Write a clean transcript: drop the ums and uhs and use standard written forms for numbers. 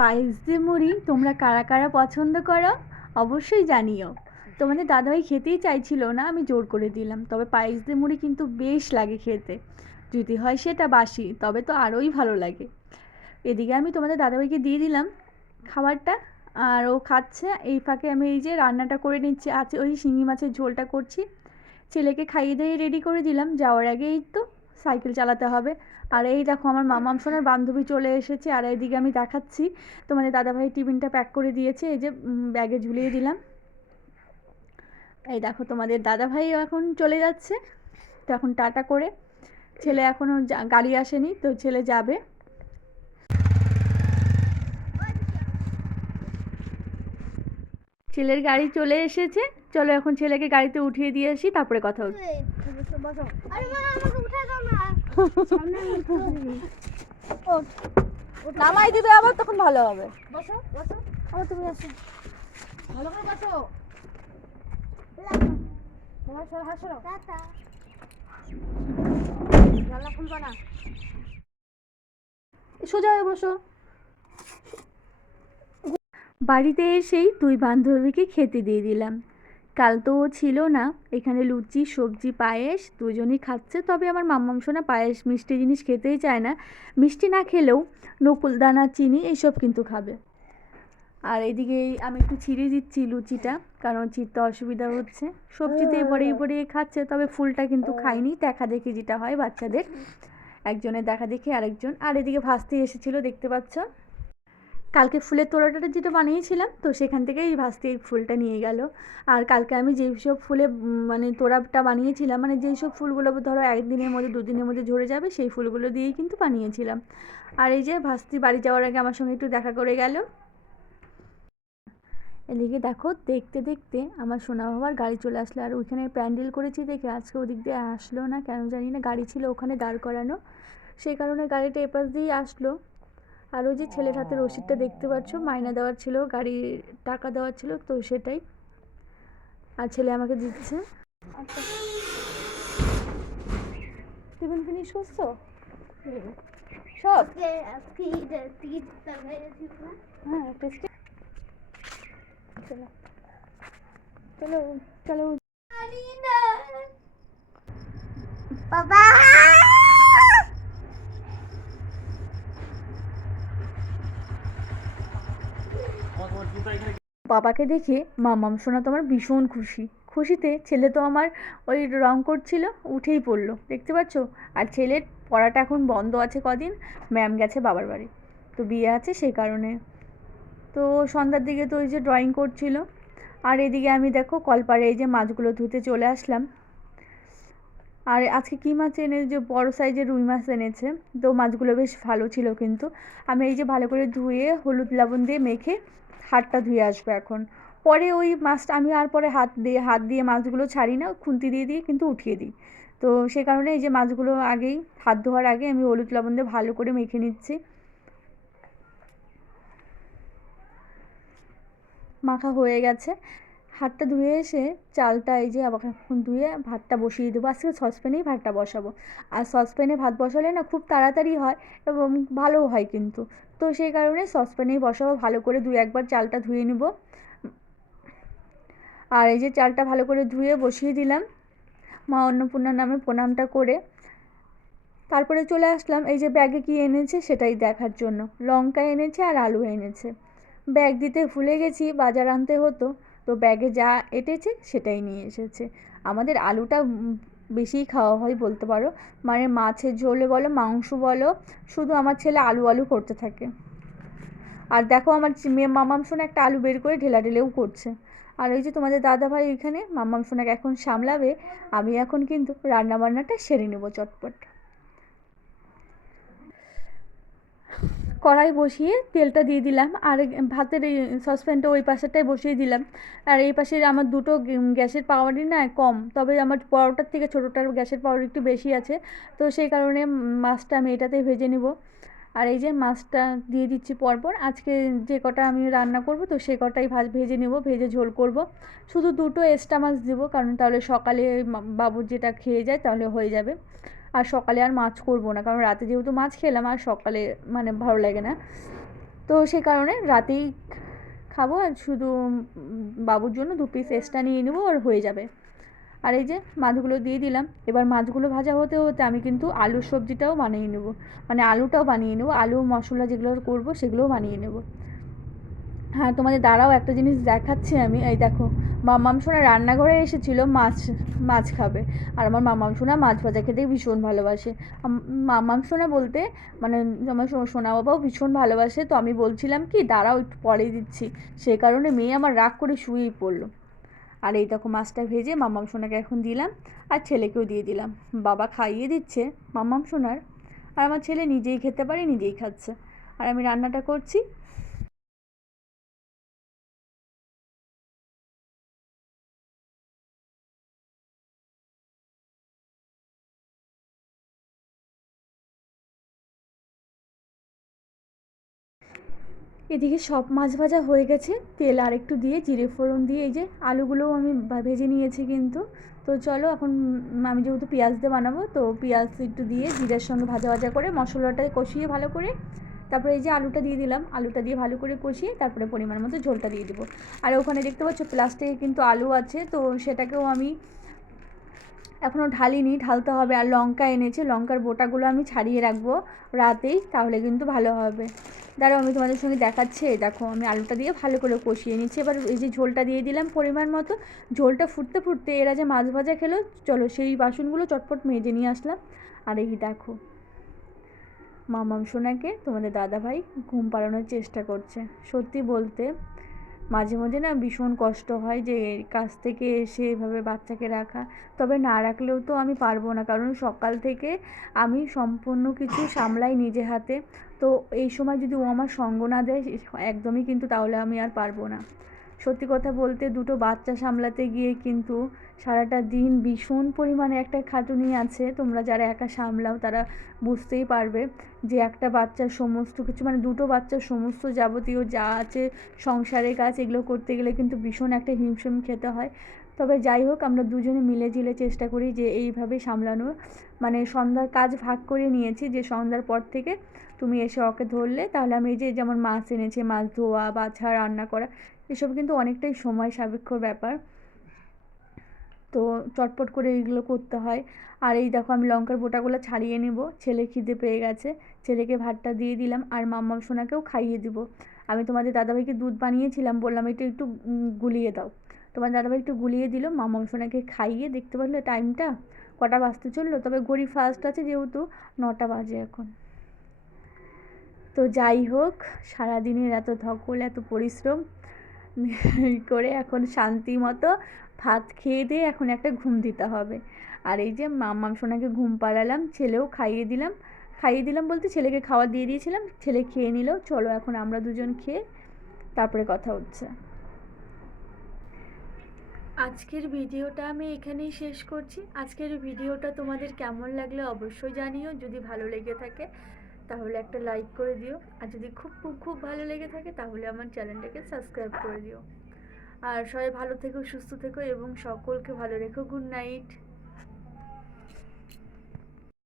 পায়েস দিয়ে মুড়ি তোমরা কারা কারা পছন্দ করো অবশ্যই জানিও। তোমাদের দাদাভাই খেতেই চাইছিল না, আমি জোর করে দিলাম। তবে পায়েস দিয়ে মুড়ি কিন্তু বেশ লাগে খেতে, যদি হয় সেটা বাসি, তবে তো আরোই ভালো লাগে। এদিকে আমি তোমাদের দাদাভাইকে দিয়ে দিলাম খাবারটা, আর ও খাচ্ছে। এই ফাঁকে আমি এই যে রান্নাটা করে নিচ্ছি, আছে ওই শিঙি মাছের ঝোলটা করছি। ছেলেকে খাইয়ে দিয়ে রেডি করে দিলাম, যাওয়ার আগেই তো সাইকেল চালাতে হবে। আর এই দেখো আমার মামাম সোনার বান্ধবী চলে এসেছে। আর এইদিকে আমি দেখাচ্ছি তোমাদের দাদাভাই টিফিনটা প্যাক করে দিয়েছে, এই যে ব্যাগে ঝুলিয়ে দিলাম। এই দেখো তোমাদের দাদাভাই এখন চলে যাচ্ছে, তো এখন টাটা করে। ছেলে এখনও গাড়ি আসেনি, তো ছেলে যাবে। ছেলের গাড়ি চলে এসেছে, চলো এখন ছেলেকে গাড়িতে উঠিয়ে দিয়ে আসি, তারপরে কথা হবে। নামাই দিবে আবার, তখন ভালো হবে। বসো বসো, আবার তুমি আসো, ভালো করে বসো। তোমার সর হাসো, জানলা খুলবা না, সোজা হয়ে বসো। বাড়িতে এসেই দুই বান্ধবীকে খেতে দিয়ে দিলাম। কাল তো ও ছিল না, এখানে লুচি সবজি পায়েস দুজনই খাচ্ছে। তবে আমার মাম্মাম সোনা পায়েস মিষ্টি জিনিস খেতেই চায় না, মিষ্টি না খেলেও নকুলদানা চিনি এইসব কিন্তু খাবে। আর এদিকে আমি একটু ছিঁড়ে দিচ্ছি লুচিটা, কারণ ছিঁড়তে অসুবিধা হচ্ছে। সবজিতে বড়িয়ে বড়িয়ে খাচ্ছে, তবে ফুলটা কিন্তু খাইনি, দেখা দেখি যেটা হয় বাচ্চাদের, একজনের দেখা দেখি আরেকজন। আর এদিকে ভাজতে এসেছিলো, দেখতে পাচ্ছ। কালকে ফুলের তোড়াটা যেটা বানিয়েছিলাম, তো সেখান থেকেই ভাজতে এই ফুলটা নিয়ে গেল। আর কালকে আমি যেই সব ফুলে মানে তোড়াটা বানিয়েছিলাম, মানে যেই সব ফুলগুলো ধরো একদিনের মধ্যে দুদিনের মধ্যে ঝরে যাবে, সেই ফুলগুলো দিয়েই কিন্তু বানিয়েছিলাম। আর এই যে ভাস্তি বাড়ি যাওয়ার আগে আমার সঙ্গে একটু দেখা করে গেল। এদিকে দেখো দেখতে দেখতে আমার সোনা বাবার গাড়ি চলে আসলো। আর ওইখানে প্যান্ডেল করেছি দেখে আজকে ওদিক দিয়ে আসলো না, কেন জানি না, গাড়ি ছিল ওখানে দাঁড় করানো, সেই কারণে গাড়িটা এপাশ দিয়েই আসলো। আর ওই যে ছেলের হাতে রসিদটা দেখতে পাচ্ছ, মাইনা দেওয়ার ছিল, গাড়ির টাকা দেওয়ার ছিল, তো সেটাই আর ছেলে আমাকে দিচ্ছে। আচ্ছা, টিফিন ফিনিশ করছো সব? হ্যাঁ, টেস্টি। চলো চলো চলো বাবা। বাবাকে দেখে মামাম সোনা তো আমার ভীষণ খুশি। খুশিতে ছেলে তো আমার ওই রং করছিল, উঠেই পড়লো, দেখতে পাচ্ছ। আর ছেলের পড়াটা এখন বন্ধ আছে কদিন, ম্যাম গেছে বাবার বাড়ি, তো বিয়ে আছে সেই কারণে। তো সন্ধ্যার দিকে তো ওই যে ড্রয়িং করছিল। আর এদিকে আমি দেখো কলপাড়ে এই যে মাছগুলো ধুতে চলে আসলাম। আর আজকে কী মাছ এনে, যে বড় সাইজের রুই মাছ এনেছে, তো মাছগুলো বেশ ভালো ছিল কিন্তু। আমি এই যে ভালো করে ধুয়ে হলুদ লবণ দিয়ে মেখে হাতটা ধুয়ে আসবো এখন। পরে ওই মাছটা আমি আর পরে হাত দিয়ে মাছগুলো ছাড়ি না, খুন্তি দিয়ে দিয়ে কিন্তু উঠিয়ে দিই। তো সে কারণে এই যে মাছগুলো আগেই হাত ধোয়ার আগে আমি হলুদ লবণ দিয়ে ভালো করে মেখে নিচ্ছি। মাখা হয়ে গেছে। হাতটা ধুয়ে এসে চালটা এই যে আবার এখন ধুয়ে ভাতটা বসিয়ে দেবো। আজকে সসপ্যানেই ভাতটা বসাবো। আর সসপ্যানে ভাত বসালে না খুব তাড়াতাড়ি হয় এবং ভালোও হয় কিন্তু। তো সেই কারণে সসপ্যানেই বসাবো, ভালো করে দুই একবার চালটা ধুয়ে নেব। আর এই যে চালটা ভালো করে ধুয়ে বসিয়ে দিলাম মা অন্নপূর্ণার নামে প্রণামটা করে। তারপরে চলে আসলাম এই যে ব্যাগে কী এনেছে সেটাই দেখার জন্য। লঙ্কা এনেছে আর আলু এনেছে। ব্যাগ দিতে ভুলে গেছি, বাজার আনতে হতো, তো ব্যাগে যা এঁটেছে সেটাই নিয়ে এসেছে। আমাদের আলুটা বেশিই খাওয়া হয় বলতে পারো, মানে মাছের ঝোলে বলো মাংস বলো, শুধু আমার ছেলে আলু আলু করতে থাকে। আর দেখো আমার মেয়ে মামাম সোনা একটা আলু বের করে ঢেলাঢেলেও করছে। আর ওই যে তোমাদের দাদাভাই এখানে মামাম সোনাকে এখন সামলাবে, আমি এখন কিন্তু রান্নাবান্নাটা সেরে নেবো চটপট। কড়াই বসিয়ে তেলটা দিয়ে দিলাম, আর ভাতের এই সসপ্যানটা ওই পাশেরটাই বসিয়ে দিলাম। আর এই পাশে আমার দুটো গ্যাসের পাওয়ারই না কম, তবে আমার বড়টার থেকে ছোটোটার গ্যাসের পাওয়ার একটু বেশি আছে, তো সেই কারণে মাছটা আমি এটাতেই ভেজে নেব। আর এই যে মাছটা দিয়ে দিচ্ছি পরপর, আজকে যে কটা আমি রান্না করব তো সে কটাই ভেজে নেব, ভেজে ঝোল করব। শুধু দুটো এক্সট্রা মাছ দেবো, কারণ তাহলে সকালে বাবুর যেটা খেয়ে যায় তাহলে হয়ে যাবে। আর সকালে আর মাছ করব না, কারণ রাতে যেহেতু মাছ খেলাম আর সকালে মানে ভালো লাগে না। তো সে কারণে রাতেই খাবো, আর শুধু বাবুর জন্য 2 পিস এক্সট্রা নিয়ে নেবো আর হয়ে যাবে। আর এই যে মাছগুলো দিয়ে দিলাম। এবার মাছগুলো ভাজা হতে হতে আমি কিন্তু আলুর সবজিটাও বানিয়ে নেবো, মানে আলুটাও বানিয়ে নেবো, আলু মশলা যেগুলো করবো সেগুলোও বানিয়ে নেবো। হ্যাঁ, তোমাদের দাঁড়াও, একটা জিনিস দেখাচ্ছি আমি। এই দেখো, মাম্মাম সোনা রান্নাঘরে এসেছিলো মাছ খাবে। আর আমার মাম্মাম সোনা মাছ ভাজা খেতে ভীষণ ভালোবাসে। মাম্মাম সোনা বলতে মানে আমার সোনা বাবাও ভীষণ ভালোবাসে। তো আমি বলছিলাম কি দাঁড়াও একটু পরে দিচ্ছি, সেই কারণে মেয়ে আমার রাগ করে শুয়েই পড়লো। আর এই দেখো মাছটা ভেজে মাম্মাম সোনাকে এখন দিলাম, আর ছেলেকেও দিয়ে দিলাম। বাবা খাইয়ে দিচ্ছে মাম্মাম সোনার, আর আমার ছেলে নিজেই খেতে পারে, নিজেই খাচ্ছে। আর আমি রান্নাটা করছি। এদিকে সব মাছ ভাজা হয়ে গেছে, তেল আর একটু দিয়ে জিরে ফোড়ন দিয়ে এই যে আলুগুলোও আমি ভেজে নিয়েছি কিন্তু। তো চলো এখন আমি যেহেতু পেঁয়াজ দিয়ে বানাবো, তো পেঁয়াজ একটু দিয়ে জিরের সঙ্গে ভাজা ভাজা করে মশলাটা কষিয়ে ভালো করে তারপরে এই যে আলুটা দিয়ে দিলাম, আলুটা দিয়ে ভালো করে কষিয়ে তারপরে পরিমাণ মতো ঝোলটা দিয়ে দেবো। আর ওখানে দেখতে পাচ্ছ প্লাস্টিকে কিন্তু আলু আছে, তো সেটাকেও আমি এখনও ঢালিনি, ঢালতে হবে। আর লঙ্কা এনেছে, লঙ্কার বোটাগুলো আমি ছাড়িয়ে রাখবো রাতেই, তাহলে কিন্তু ভালো হবে। দাঁড়াও আমি তোমাদের সঙ্গে দেখাচ্ছি। দেখো আমি আলুটা দিয়ে ভালো করে কষিয়ে নিচ্ছি। এবার এই যে ঝোলটা দিয়ে দিলাম পরিমাণ মতো। ঝোলটা ফুটতে ফুটতে এরা যে মাছ ভাজা খেলো, চলো সেই বাসনগুলো চটপট মেজে নিয়ে আসলাম। আর এই দেখো মামাম সোনাকে তোমাদের দাদাভাই ঘুম পাড়ানোর চেষ্টা করছে। সত্যি বলতে মাঝে মাঝে না ভীষণ কষ্ট হয় যে কাজ থেকে এসে এভাবে বাচ্চাকে রাখা। তবে না রাখলেও তো আমি পারবো না, কারণ সকাল থেকে আমি সম্পূর্ণ কিছু সামলাই নিজে হাতে। তো এই সময় যদি ও আমার সঙ্গ না দেয় একদমই, কিন্তু তাহলে আমি আর পারবো না। সত্যি কথা বলতে দুটো বাচ্চা সামলাতে গিয়ে কিন্তু সারাটা দিন ভীষণ পরিমাণে একটা খাটুনি আছে। তোমরা যারা একা সামলাও তারা বুঝতেই পারবে যে একটা বাচ্চার সমস্ত কিছু, মানে দুটো বাচ্চার সমস্ত যাবতীয় যা আছে সংসারের কাজ, এগুলো করতে গেলে কিন্তু ভীষণ একটা হিমশিম খেতে হয়। তবে যাই হোক, আমরা দুজনে মিলেঝিলে চেষ্টা করি যে এইভাবে সামলানোর। মানে সন্ধ্যার কাজ ভাগ করে নিয়েছি, যে সন্ধ্যার পর থেকে তুমি এসে ওকে ধরলে তাহলে আমি এই যে যেমন মাছ এনেছে, মাছ ধোয়া বাছা রান্না করা, এসব কিন্তু অনেকটাই সময় সাপেক্ষ ব্যাপার। তো চটপট করে এইগুলো করতে হয়। আর এই দেখো আমি লঙ্কার বোটাগুলো ছাড়িয়ে নেব, ছেলে খিদে পেয়ে গেছে, ছেলেকে ভাতটা দিয়ে দিলাম আর মাম্মাম সোনাকেও খাইয়ে দিব। আমি তোমাদের দাদাভাইকে দুধ বানিয়েছিলাম, বললাম এটা একটু গুলিয়ে দাও। তোমার দাদাভাই একটু গুলিয়ে দিল, মাম্মাম সোনাকে খাইয়ে। দেখতে পারলে টাইমটা কটা বাজতে চললো, তবে ঘড়ি ফার্স্ট আছে যেহেতু 9টা বাজে এখন। তো যাই হোক, সারাদিনের এত ধকল এত পরিশ্রম করে এখন শান্তি মতো ভাত খেয়ে দিয়ে এখন একটা ঘুম দিতে হবে। আর এই যে মাম্মাম সোনাকে ঘুম পাড়ালাম, ছেলেও খাইয়ে দিলাম। খাইয়ে দিলাম বলতে ছেলেকে খাওয়া দিয়ে দিয়েছিলাম, ছেলে খেয়ে নিল। চলো এখন আমরা দুজন খেয়ে তারপরে কথা হচ্ছে। আজকের ভিডিওটা আমি এখানেই শেষ করছি। আজকের ভিডিওটা তোমাদের কেমন লাগলো অবশ্যই জানিও। যদি ভালো লেগে থাকে তাহলে একটা লাইক করে দিও, আর যদি খুব খুব খুব ভালো লেগে থাকে তাহলে আমার চ্যানেলটাকে সাবস্ক্রাইব করে দিও। আর সবাই ভালো থেকো, সুস্থ থেকো এবং সকলকে ভালো রেখো। Good night.